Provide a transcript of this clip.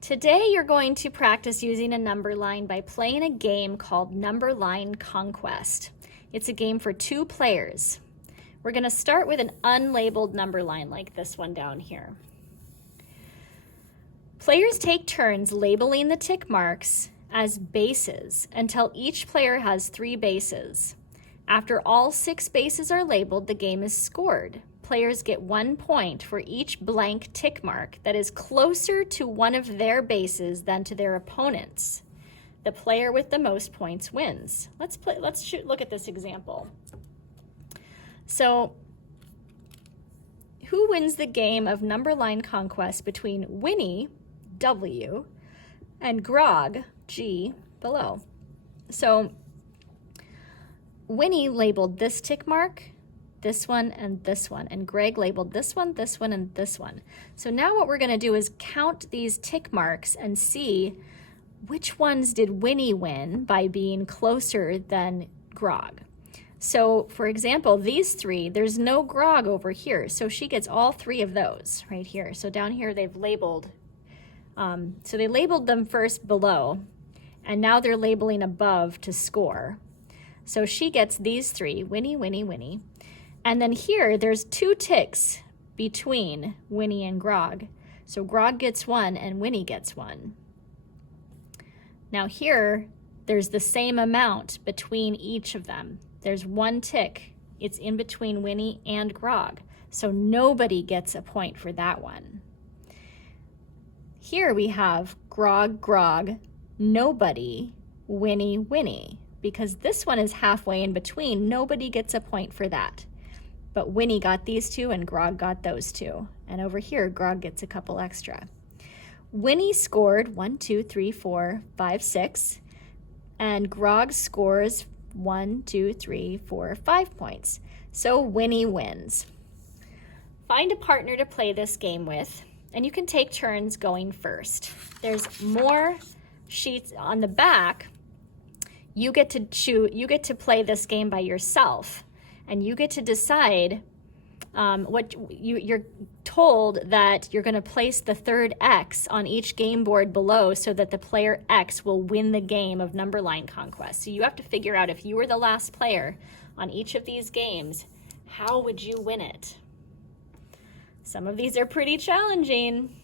Today you're going to practice using a number line by playing a game called Number Line Conquest. It's a game for 2 players. We're going to start with an unlabeled number line like this one down here. Players take turns labeling the tick marks as bases until each player has 3 bases. After all 6 bases are labeled, the game is scored. Players get 1 point for each blank tick mark that is closer to one of their bases than to their opponent's. The player with the most points wins. Let's look at this example. So, who wins the game of number line conquest between Winnie, W, and Grog, G, below? So, Winnie labeled this tick mark, this one, and Greg labeled this one, and this one. So now what we're going to do is count these tick marks and see which ones did Winnie win by being closer than Grog. So for example, these 3, there's no Grog over here, so she gets all 3 of those right here. So down here they've labeled, so they labeled them first below, and now they're labeling above to score. So she gets these 3, Winnie, Winnie, Winnie. And then here, there's 2 ticks between Winnie and Grog. So Grog gets 1 and Winnie gets 1. Now here, there's the same amount between each of them. There's 1 tick. It's in between Winnie and Grog. So nobody gets a point for that one. Here we have Grog, Grog, nobody, Winnie, Winnie. Because this one is halfway in between, nobody gets a point for that. But Winnie got these 2 and Grog got those 2. And over here, Grog gets a couple extra. Winnie scored 1, 2, 3, 4, 5, 6. And Grog scores 1, 2, 3, 4, 5 points. So Winnie wins. Find a partner to play this game with, and you can take turns going first. There's more sheets on the back. You get to play this game by yourself, and you get to decide what you're told that you're going to place the 3rd X on each game board below so that the player X will win the game of number line conquest. So you have to figure out, if you were the last player on each of these games, how would you win it? Some of these are pretty challenging.